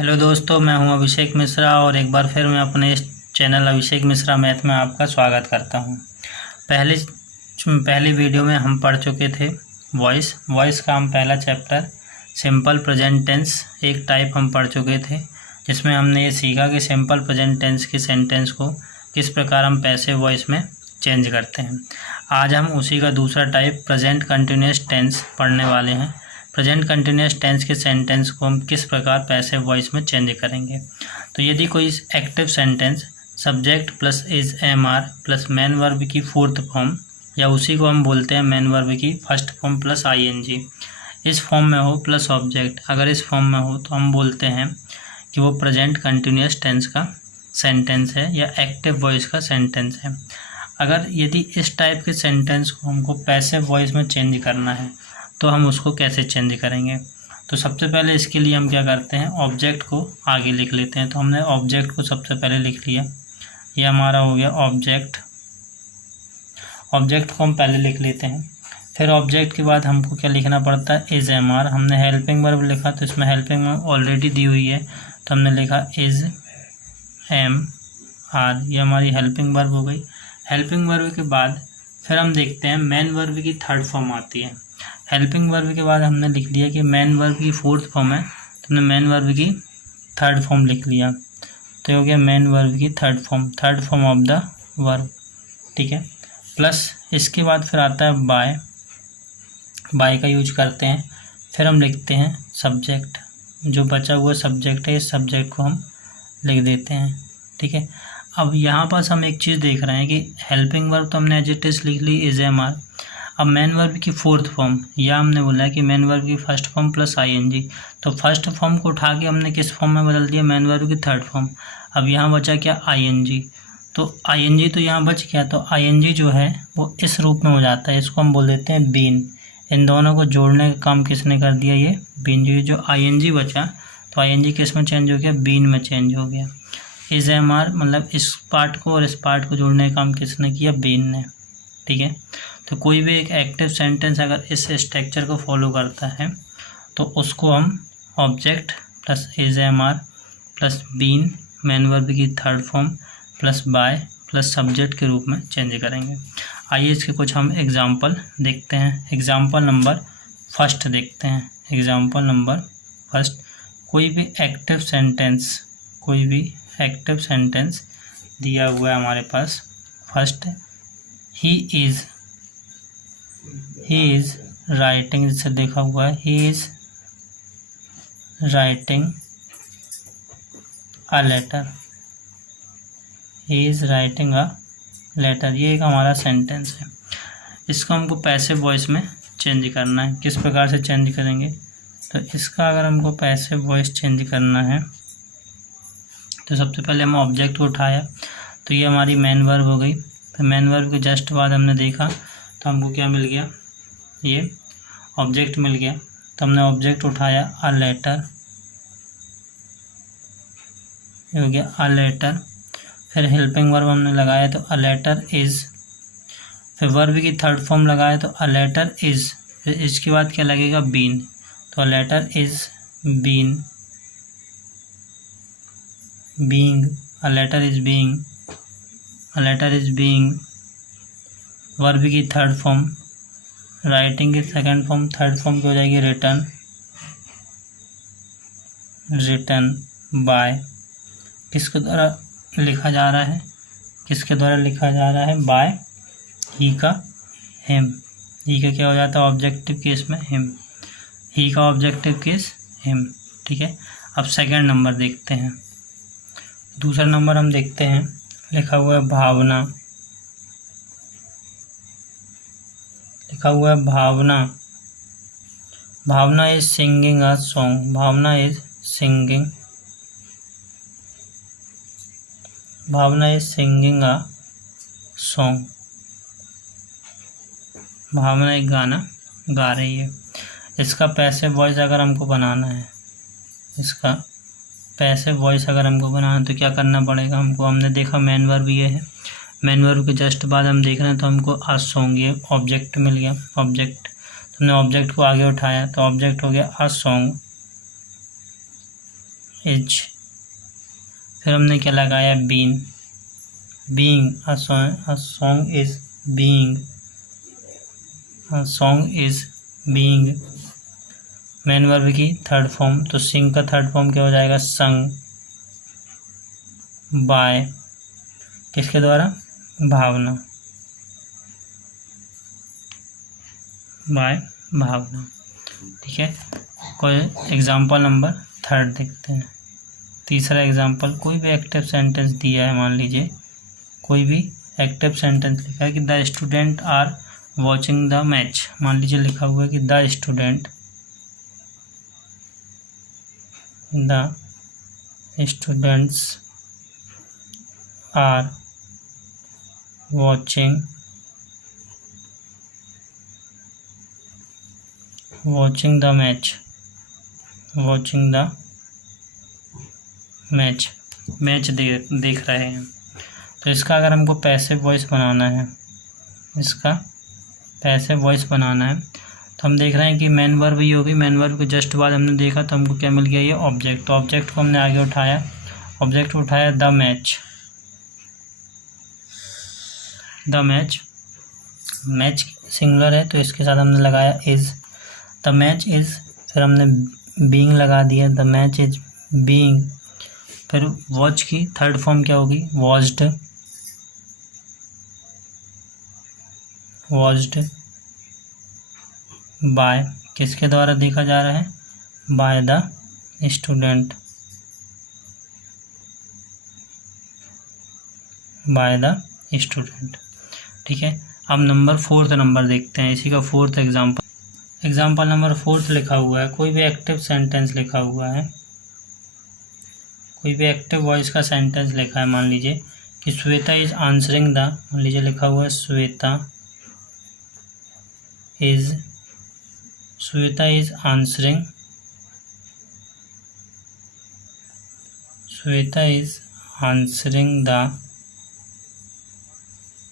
Hello दोस्तों, मैं हूं अभिषेक मिश्रा और एक बार फिर मैं अपने इस चैनल अभिषेक मिश्रा मैथ में आपका स्वागत करता हूं। पहली वीडियो में हम पढ़ चुके थे वॉइस का हम पहला चैप्टर सिंपल प्रेजेंट टेंस एक टाइप हम पढ़ चुके थे, जिसमें हमने ये सीखा कि सिंपल प्रेजेंट टेंस के सेंटेंस को किस प्रकार हम पैसिव वॉइस में चेंज करते हैं। आज हम उसी का दूसरा टाइप प्रेजेंट कंटिन्यूअस टेंस पढ़ने वाले हैं। प्रेजेंट कंटिन्यूअस टेंस के सेंटेंस को हम किस प्रकार पैसिव वॉइस में चेंज करेंगे। तो यदि कोई active sentence subject plus is am are plus main verb की फोर्थ फॉर्म या उसी को हम बोलते हैं मेन वर्ब की फर्स्ट फॉर्म प्लस आईएनजी इस फॉर्म में हो प्लस ऑब्जेक्ट अगर इस फॉर्म में हो तो हम बोलते हैं कि वो प्रेजेंट कंटिन्यूअस टेंस का सेंटेंस है या एक्टिव वॉइस का सेंटेंस है। अगर यदि इस टाइप के सेंटेंस को हमको पैसिव वॉइस में चेंज करना है तो हम उसको कैसे चेंज करेंगे। तो सबसे पहले इसके लिए हम क्या करते हैं, ऑब्जेक्ट को आगे लिख लेते हैं। तो हमने ऑब्जेक्ट को सबसे पहले लिख लिया, ये हमारा हो गया ऑब्जेक्ट। ऑब्जेक्ट को हम पहले लिख लेते हैं, फिर ऑब्जेक्ट के बाद हमको क्या लिखना पड़ता है, इज एम आर। हमने हेल्पिंग वर्ब लिखा तो इसमें हेल्पिंग वर्ब ऑलरेडी दी हुई है तो हमने लिखा इज एम आर, ये हमारी हेल्पिंग वर्ब हो गई। हेल्पिंग वर्ब के बाद फिर हम देखते हैं मेन वर्ब की थर्ड फॉर्म आती है। हेल्पिंग वर्ब के बाद हमने लिख लिया कि मेन वर्ब की फोर्थ फॉर्म है तो हमने मेन वर्ब की थर्ड फॉर्म लिख लिया, तो हो गया मेन वर्ब की third form of the verb. ठीक है, प्लस इसके बाद फिर आता है बाय का यूज करते हैं। फिर हम लिखते हैं सब्जेक्ट, जो बचा हुआ सब्जेक्ट है इस सब्जेक्ट को हम लिख देते हैं। ठीक है, अब यहाँ पास हम एक चीज़ देख रहे हैं कि हेल्पिंग वर्ब तो हमने एज इट इज लिख ली इज एम आर। अब मेन वर्ब की फोर्थ फॉर्म या हमने बोला है कि मेन वर्ब की फर्स्ट फॉर्म प्लस आईएनजी, तो फर्स्ट फॉर्म को उठा के हमने किस फॉर्म में बदल दिया, मेन वर्ब की थर्ड फॉर्म। अब यहाँ बचा क्या, आईएनजी। तो आईएनजी तो यहाँ बच गया, तो आईएनजी जो है वो इस रूप में हो जाता है, इसको हम बोल देते हैं बीन। इन दोनों को जोड़ने का काम किसने कर दिया, ये बीन। जो आईएनजी बचा तो आईएनजी किस में चेंज हो गया, बीन में चेंज हो गया। इज एम आर मतलब इस पार्ट को और इस पार्ट को जोड़ने का काम किसने किया, बीन ने। ठीक है, तो कोई भी एक एक्टिव सेंटेंस अगर इस स्ट्रक्चर को फॉलो करता है तो उसको हम object plus is am are plus been main verb की third form plus by plus subject के रूप में चेंज करेंगे। आइए इसके कुछ हम एग्जांपल देखते हैं। एग्जांपल नंबर फर्स्ट देखते हैं। एग्जांपल नंबर फर्स्ट, कोई भी एक्टिव सेंटेंस दिया हुआ है हमारे पास। फर्स्ट, ही इज राइटिंग, जिससे देखा हुआ है he is writing a letter. He is writing a letter, ये एक हमारा सेंटेंस है। इसको हमको पैसिव वॉइस में चेंज करना है। किस प्रकार से चेंज करेंगे, तो इसका अगर हमको पैसिव वॉइस चेंज करना है तो सबसे पहले हम ऑब्जेक्ट को उठाया तो ये हमारी मेन वर्ब हो गई। तो मेन वर्ब के जस्ट बाद हमने देखा तो हमको क्या मिल गया, ये ऑब्जेक्ट मिल गया। तो हमने ऑब्जेक्ट उठाया अ लेटर, ये हो गया अ लेटर। फिर हेल्पिंग वर्ब हमने लगाया तो अ लेटर इज। फिर वर्ब की थर्ड फॉर्म लगाया तो अ लेटर इज। फिर इसके बाद क्या लगेगा, बीन। तो a letter is been, being, a letter is being, a letter is being. Verb की थर्ड फॉर्म, राइटिंग की सेकंड फॉर्म, थर्ड फॉर्म की हो जाएगी रिटर्न, रिटर्न बाय। किसके द्वारा लिखा जा रहा है, किसके द्वारा लिखा जा रहा है, बाय ही का हिम। ही का क्या हो जाता है ऑब्जेक्टिव केस में, हिम। ही का ऑब्जेक्टिव केस हिम। ठीक है, अब सेकंड नंबर देखते हैं। दूसरा नंबर हम देखते हैं, लिखा हुआ है भावना, लिखा हुआ है Bhavna. Bhavna is singing a song, Bhavna is singing, Bhavna is singing a song. Bhavna एक गाना गा रही है। इसका पैसिव वॉइस अगर हमको बनाना है, इसका पैसिव वॉइस अगर हमको बनाना है तो क्या करना पड़ेगा हमको। हमने देखा मेन वर्ब ये है, मेन वर्ब के जस्ट बाद हम देख रहे हैं तो हमको अ सॉन्ग, ये ऑब्जेक्ट मिल गया। ऑब्जेक्ट, तो हमने ऑब्जेक्ट को आगे उठाया तो ऑब्जेक्ट हो गया अ सॉन्ग, इज, फिर हमने क्या लगाया been, being, a song is being, a song is being. Main verb की थर्ड फॉर्म, तो सिंग का थर्ड फॉर्म क्या हो जाएगा, संग। बाय, किसके द्वारा, भावना, बाय भावना। ठीक है, कोई एग्जाम्पल नंबर थर्ड देखते हैं। तीसरा एग्जाम्पल, कोई भी एक्टिव सेंटेंस दिया है, मान लीजिए कोई भी एक्टिव सेंटेंस लिखा है कि the student are watching the match. मान लीजिए लिखा हुआ है कि the student students are watching the match, watching the match, match देख रहे हैं। तो इसका अगर हमको पैसिव वॉइस बनाना है, इसका पैसिव वॉइस बनाना है, तो हम देख रहे हैं कि मेन वर्ब ही होगी। मेन वर्ब के जस्ट बाद हमने देखा तो हमको क्या मिल गया, ये ऑब्जेक्ट। तो ऑब्जेक्ट को हमने आगे उठाया, ऑब्जेक्ट उठाया the match, the match, match singular है तो इसके साथ हमने लगाया इज, द मैच इज, फिर हमने बीइंग लगा दिया, द मैच इज बीइंग। फिर वॉच की थर्ड फॉर्म क्या होगी, वॉच्ड, वॉच्ड बाय, किसके द्वारा देखा जा रहा है, by the student, by the student. ठीक है, अब नंबर फोर्थ नंबर देखते हैं, इसी का fourth example. Example number fourth लिखा हुआ है, कोई भी एक्टिव सेंटेंस लिखा हुआ है, कोई भी एक्टिव वॉइस का सेंटेंस लिखा है। मान लीजिए कि श्वेता इज आंसरिंग द, मान लीजिए लिखा हुआ है Shweta is answering, Shweta is answering the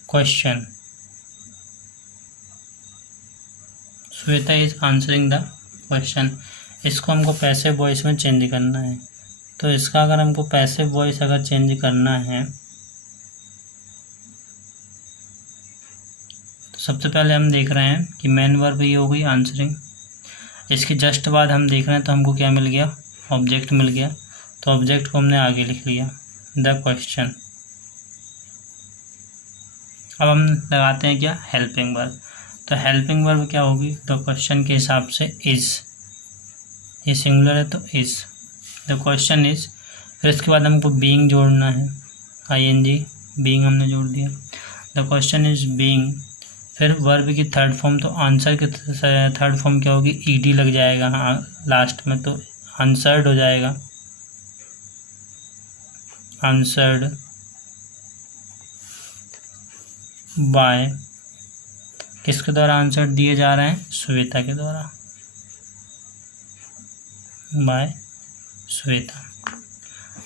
question, Shweta is answering the question. इसको हमको पैसिव वॉइस में चेंज करना है। तो इसका अगर हमको पैसिव वॉइस अगर चेंज करना है, तो सबसे पहले हम देख रहे हैं कि मेन वर्ब ये हो गई आंसरिंग, इसके जस्ट बाद हम देख रहे हैं तो हमको क्या मिल गया, ऑब्जेक्ट मिल गया। तो ऑब्जेक्ट को हमने आगे लिख लिया द क्वेश्चन। अब हम लगाते हैं क्या, हेल्पिंग वर्ब। तो हेल्पिंग वर्ब क्या होगी, द क्वेश्चन के हिसाब से इज, ये सिंगुलर है तो इज, द क्वेश्चन इज। फिर इसके बाद हमको बीइंग जोड़ना है, ING, बीइंग हमने जोड़ दिया, द क्वेश्चन इज बीइंग। फिर वर्ब की थर्ड फॉर्म, तो आंसर की थर्ड फॉर्म क्या होगी, ED लग जाएगा हाँ लास्ट में, तो आंसर्ड हो जाएगा, आंसर्ड बाय, किसके द्वारा आंसर दिए जा रहे हैं, श्वेता के द्वारा, बाय श्वेता।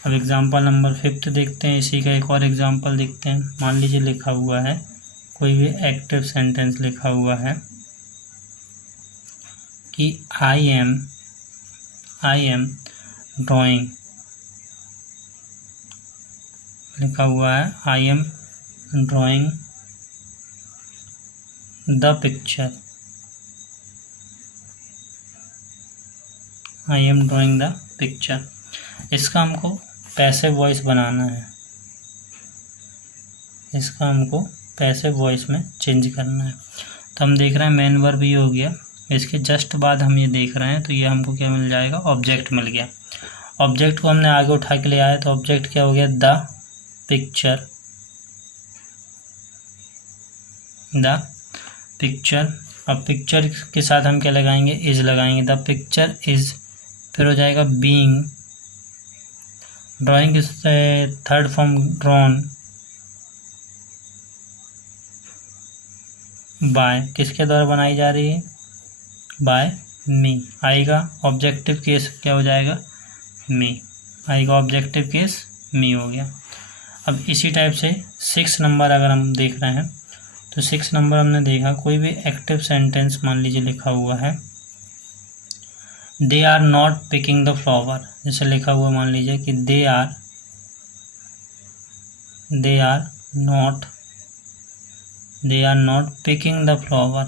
अब एग्जांपल नंबर 5 देखते हैं, इसी का एक और एग्जांपल देखते हैं। मान लीजिए लिखा हुआ है, कोई भी एक्टिव सेंटेंस लिखा हुआ है कि आई एम ड्राइंग, लिखा हुआ है I am drawing the picture, I am drawing the picture. इसका हमको पैसिव वॉइस बनाना है, इसका हमको पैसिव वॉइस में चेंज करना है। तो हम देख रहे हैं मेन वर्ब ये हो गया, इसके जस्ट बाद हम ये देख रहे हैं तो ये हमको क्या मिल जाएगा, ऑब्जेक्ट मिल गया। ऑब्जेक्ट को हमने आगे उठा के ले आया तो ऑब्जेक्ट क्या हो गया, द पिक्चर, द पिक्चर। अब पिक्चर के साथ हम क्या लगाएंगे, इज लगाएंगे, द पिक्चर इज। फिर हो जाएगा बीइंग, ड्राइंग से थर्ड फॉर्म ड्रॉन, बाय, किसके द्वारा बनाई जा रही है, बाय मी, आएगा ऑब्जेक्टिव केस क्या हो जाएगा, मी, आएगा ऑब्जेक्टिव केस मी हो गया। अब इसी टाइप से 6 नंबर अगर हम देख रहे हैं तो 6 नंबर हमने देखा, कोई भी एक्टिव सेंटेंस मान लीजिए लिखा हुआ है, they are not picking the flower, जैसे लिखा हुआ मान लीजिए कि they are not picking the flower,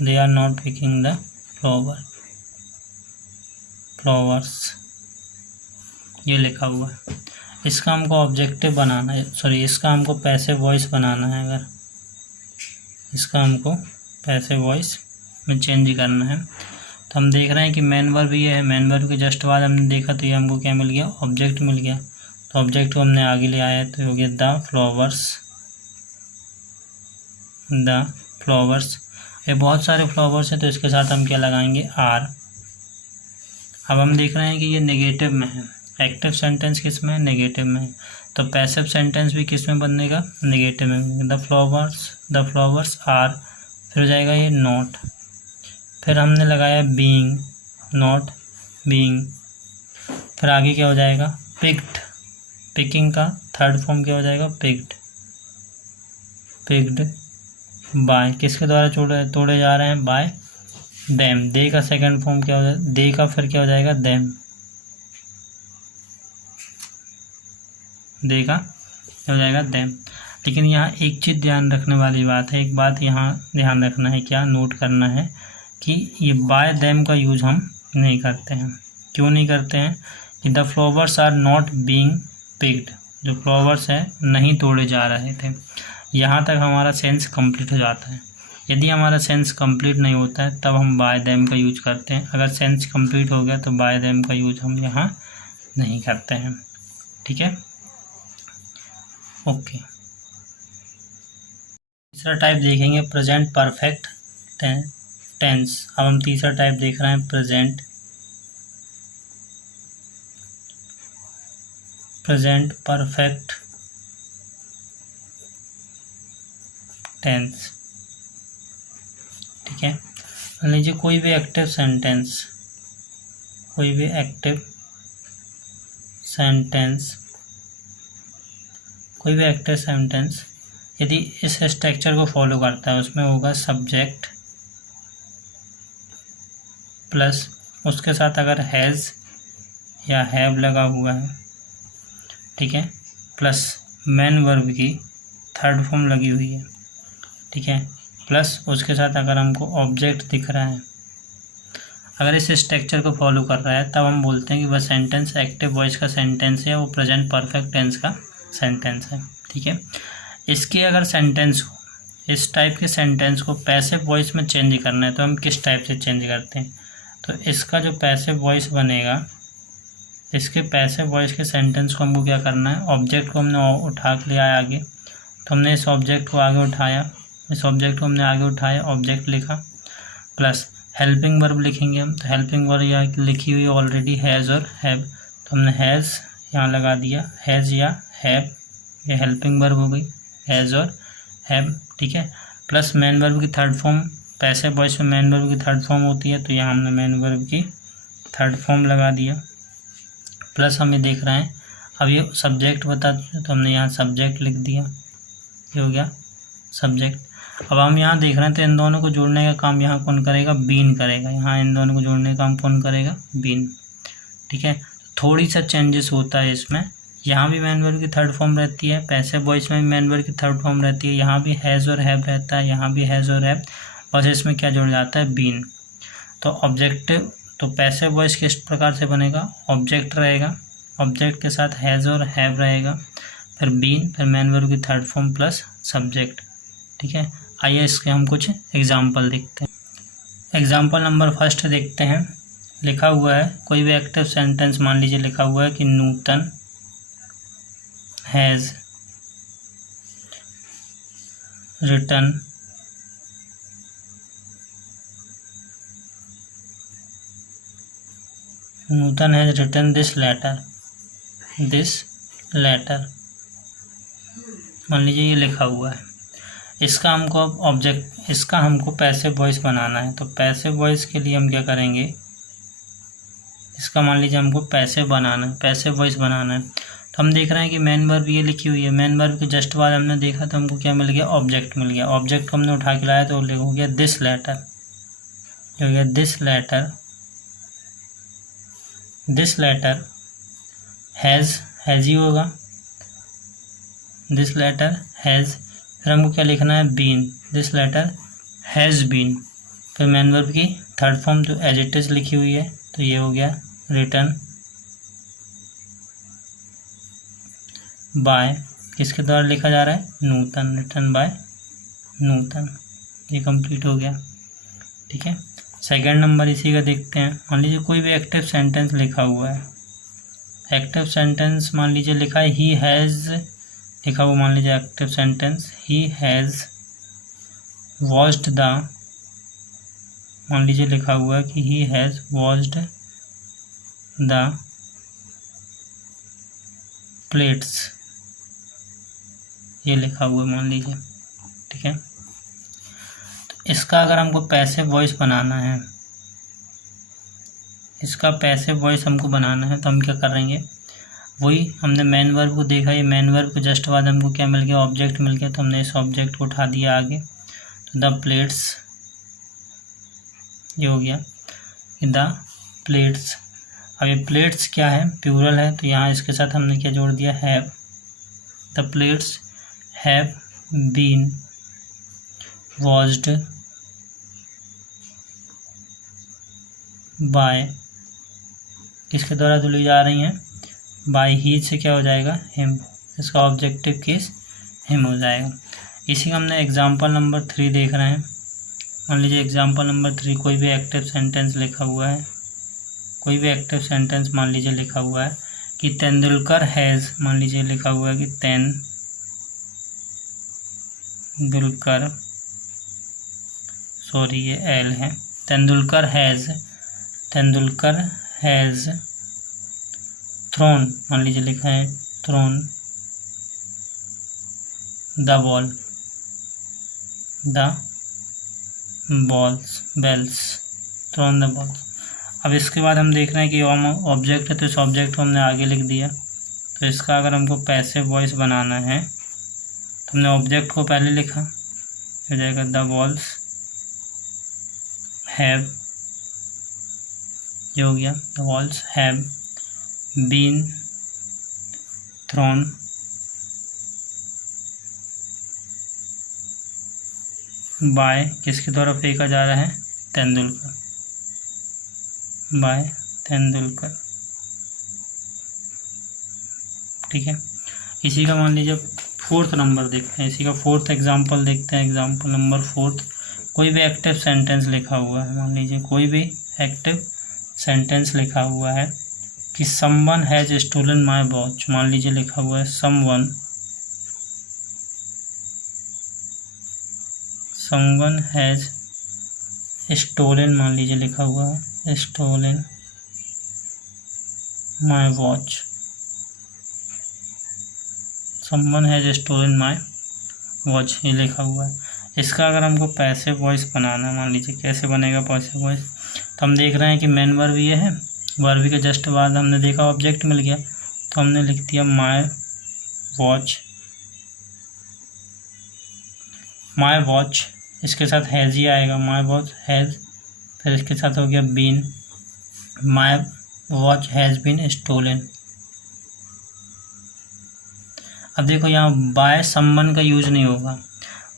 they are not picking the flowers, ये लिखा हुआ है। इसका हमको ऑब्जेक्टिव बनाना है, सॉरी इसका हमको पैसिव वॉइस बनाना है। अगर इसका हमको पैसिव वॉइस में चेंज करना है तो हम देख रहे हैं कि मेन वर्ब ये है, मेन वर्ब के जस्ट बाद हमने देखा तो ये हमको क्या मिल गया, ऑब्जेक्ट मिल गया। तो ऑब्जेक्ट को हमने आगे ले आया तो हो गया द फ्लावर्स। ये बहुत सारे फ्लावर्स हैं तो इसके साथ हम क्या लगाएंगे, आर। अब हम देख रहे हैं कि ये नेगेटिव में है, एक्टिव सेंटेंस किस में है, नेगेटिव में है। तो पैसिव सेंटेंस भी किस में बनेगा, नेगेटिव में। द फ्लावर्स आर, फिर हो जाएगा ये नॉट, फिर हमने लगाया बीइंग, नॉट बीइंग, फिर आगे क्या हो जाएगा, पिक्ड। पिकिंग का थर्ड फॉर्म क्या हो जाएगा, पिक्ड बाय, किसके द्वारा तोड़े जा रहे हैं, बाय देम। दे का सेकंड फॉर्म क्या हो जाएगा, दे का फिर क्या हो जाएगा, देम, दे का क्या हो जाएगा, देम। लेकिन यहाँ एक चीज़ ध्यान रखने वाली बात है, एक बात यहाँ ध्यान रखना है, क्या नोट करना है कि ये बाय देम का यूज हम नहीं करते हैं। क्यों नहीं करते हैं, कि the flowers are not being picked, जो फ्लावर्स है नहीं तोड़े जा रहे थे। यहाँ तक हमारा सेंस कंप्लीट हो जाता है। यदि हमारा सेंस कंप्लीट नहीं होता है तब हम बाय देम का यूज करते हैं। अगर सेंस कंप्लीट हो गया तो बाय देम का यूज हम यहाँ नहीं करते हैं। ठीक है, ओके। तीसरा टाइप देखेंगे प्रेजेंट परफेक्ट टेंस। अब हम तीसरा टाइप देख रहे हैं प्रेजेंट परफेक्ट टेंस। ठीक है, मान लीजिए कोई भी एक्टिव सेंटेंस यदि इस स्ट्रक्चर को फॉलो करता है, उसमें होगा सब्जेक्ट प्लस उसके साथ अगर हैज़ या हैव लगा हुआ है, ठीक है, प्लस मेन वर्ब की थर्ड फॉर्म लगी हुई है, ठीक है, प्लस उसके साथ अगर हमको ऑब्जेक्ट दिख रहा है, अगर इस स्ट्रक्चर को फॉलो कर रहा है तब हम बोलते हैं कि वह सेंटेंस एक्टिव वॉइस का सेंटेंस है, वो प्रेजेंट परफेक्ट टेंस का सेंटेंस है। ठीक है, इसके अगर सेंटेंस हो, इस टाइप के सेंटेंस को पैसिव वॉइस में चेंज करना है तो हम किस टाइप से चेंज करते हैं, तो इसका जो पैसिव वॉइस बनेगा, इसके पैसिव वॉइस के सेंटेंस को हमको क्या करना है, ऑब्जेक्ट को हमने उठा के लिया आगे, तो हमने इस ऑब्जेक्ट को आगे उठाया, ऑब्जेक्ट लिखा, प्लस हेल्पिंग वर्ब लिखेंगे हम, तो हेल्पिंग वर्ब यहाँ लिखी हुई ऑलरेडी हैज़ और हैव, तो हमने हैज़ यहाँ लगा दिया, हैज़ या हैव, ये हेल्पिंग वर्ब हो गई, हैज़ और हैव। ठीक है, प्लस मेन वर्ब की थर्ड फॉर्म, पैसिव वॉइस में मेन वर्ब की थर्ड फॉर्म होती है, तो यहाँ हमने मेन वर्ब की थर्ड फॉर्म लगा दिया, प्लस हम ये देख रहे हैं अब ये सब्जेक्ट बता, तो हमने यहाँ सब्जेक्ट लिख दिया, ये हो गया सब्जेक्ट। अब हम यहाँ देख रहे हैं तो इन दोनों को जोड़ने का काम यहाँ कौन करेगा, बीन करेगा, यहाँ इन दोनों को जोड़ने का काम कौन करेगा, बीन। ठीक है, थोड़ी सा चेंजेस होता है इसमें, यहाँ भी मेन वर्ब की थर्ड फॉर्म रहती है, पैसिव वॉइस में भी मेन वर्ब की थर्ड फॉर्म रहती है, यहाँ भी हैज़ और हैव रहता है, यहाँ भी हैज़ और हैव, बस इसमें क्या जुड़ जाता है, बीन। तो ऑब्जेक्टिव, तो पैसिव वॉइस किस प्रकार से बनेगा, ऑब्जेक्ट रहेगा, ऑब्जेक्ट के साथ हैज़ और हैव रहेगा, फिर बीन, फिर मेन वर्ब की थर्ड फॉर्म प्लस सब्जेक्ट। ठीक है, आइए इसके हम कुछ एग्जाम्पल देखते हैं। एग्जाम्पल नंबर फर्स्ट देखते हैं। लिखा हुआ है कोई भी एक्टिव सेंटेंस, मान लीजिए लिखा हुआ है कि नूतन हैज़ रिटन दिस लेटर। मान लीजिए ये लिखा हुआ है, इसका हमको ऑब्जेक्ट, इसका हमको पैसिव वॉइस बनाना है, तो पैसिव वॉइस के लिए हम क्या करेंगे, इसका मान लीजिए हमको पैसिव वॉइस बनाना है, तो तो हम देख रहे हैं कि मेन वर्ब ये लिखी हुई है, मेन वर्ब के जस्ट बाद हमने देखा तो हमको क्या मिल गया, ऑब्जेक्ट मिल गया। ऑब्जेक्ट को हमने उठा के लाया तो हो गया दिस लेटर, हो गया this letter, this letter has ही होगा, दिस लेटर हैज़। फिर हमको क्या लिखना है, been, this letter has been. फिर मेन वर्ब की थर्ड फॉर्म जो एज इट इज लिखी हुई है तो ये हो गया रिटन बाय, किसके द्वारा लिखा जा रहा है, नूतन, रिटन बाय नूतन। ये कंप्लीट हो गया। ठीक है, सेकंड नंबर इसी का देखते हैं। मान लीजिए कोई भी एक्टिव सेंटेंस लिखा हुआ है, एक्टिव सेंटेंस मान लीजिए लिखा है ही हैज़, लिखा हुआ मान लीजिए active sentence he has washed the, मान लीजिए लिखा हुआ है कि he has washed the plates, ये लिखा हुआ है मान लीजिए। ठीक है, तो इसका अगर हमको पैसिव वॉइस बनाना है, इसका पैसिव वॉइस हमको बनाना है तो हम क्या करेंगे, वही हमने मेन वर्ब को देखा, ये मेन वर्ब के जस्ट बाद हमको क्या मिल गया, ऑब्जेक्ट मिल गया। तो हमने इस ऑब्जेक्ट को उठा दिया आगे, तो द प्लेट्स, ये हो गया द प्लेट्स। अब ये प्लेट्स क्या है, प्लूरल है, तो यहाँ इसके साथ हमने क्या जोड़ दिया, have. The plates have been washed by, किसके द्वारा धुली जा रही हैं, बाय ही से क्या हो जाएगा, हिम, इसका ऑब्जेक्टिव केस हिम हो जाएगा। इसी का हमने एग्जाम्पल नंबर 3 देख रहे हैं। मान लीजिए एग्जाम्पल नंबर 3, कोई भी एक्टिव सेंटेंस लिखा हुआ है, कोई भी एक्टिव सेंटेंस मान लीजिए लिखा हुआ है कि तेंदुलकर हैज़, मान लीजिए लिखा हुआ है कि तेंदुलकर, सॉरी ये एल है, तेंदुलकर हैज़ थ्रोन, मान लीजिए लिखा है thrown the bells, thrown the balls. अब इसके बाद हम देख रहे हैं कि ऑब्जेक्ट है तो इस ऑब्जेक्ट को हमने आगे लिख दिया। तो इसका अगर हमको पैसिव वॉइस बनाना है तो हमने ऑब्जेक्ट को पहले लिखा, हो जाएगा द बॉल्स हैव, ये हो गया the balls have been thrown by, किसके द्वारा फेंका जा रहा है, तेंदुलकर, बाय तेंदुलकर। ठीक है, इसी का मान लीजिए फोर्थ नंबर देखते हैं, इसी का फोर्थ एग्जांपल देखते हैं। एग्जांपल नंबर 4, कोई भी एक्टिव सेंटेंस लिखा हुआ है, मान लीजिए कोई भी एक्टिव सेंटेंस लिखा हुआ है कि someone has stolen my watch, मान लीजिए लिखा हुआ है समवन हैज स्टोलन, मान लीजिए लिखा हुआ है stolen my watch, someone has stolen my watch, ये लिखा हुआ है। इसका अगर हमको पैसिव वॉइस बनाना है, मान लीजिए कैसे बनेगा पैसिव वॉइस, तो हम देख रहे हैं कि मेन वर्ब ये है, वर्ब के जस्ट बाद हमने देखा ऑब्जेक्ट मिल गया तो हमने लिख दिया माय वॉच, इसके साथ हैज़ ही आएगा, माय वॉच हैज़, फिर इसके साथ हो गया been, my watch has been stolen. अब देखो यहाँ बाय समवन का यूज नहीं होगा,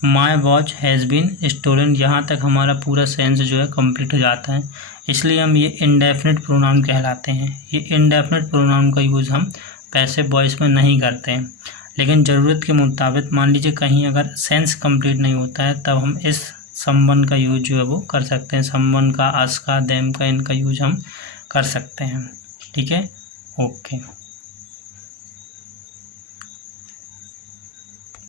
my watch has been stolen, यहाँ तक हमारा पूरा सेंस जो है कंप्लीट हो जाता है, इसलिए हम ये इंडेफिनिट प्रोनाउन कहलाते हैं। ये इंडेफिनिट प्रोनाउन का यूज़ हम पैसिव वॉइस में नहीं करते हैं, लेकिन ज़रूरत के मुताबिक मान लीजिए कहीं अगर सेंस कंप्लीट नहीं होता है तब हम इस समवन का यूज जो है वो कर सकते हैं, समवन का, अस का, देम का, इनका यूज हम कर सकते हैं। ठीक है, ओके।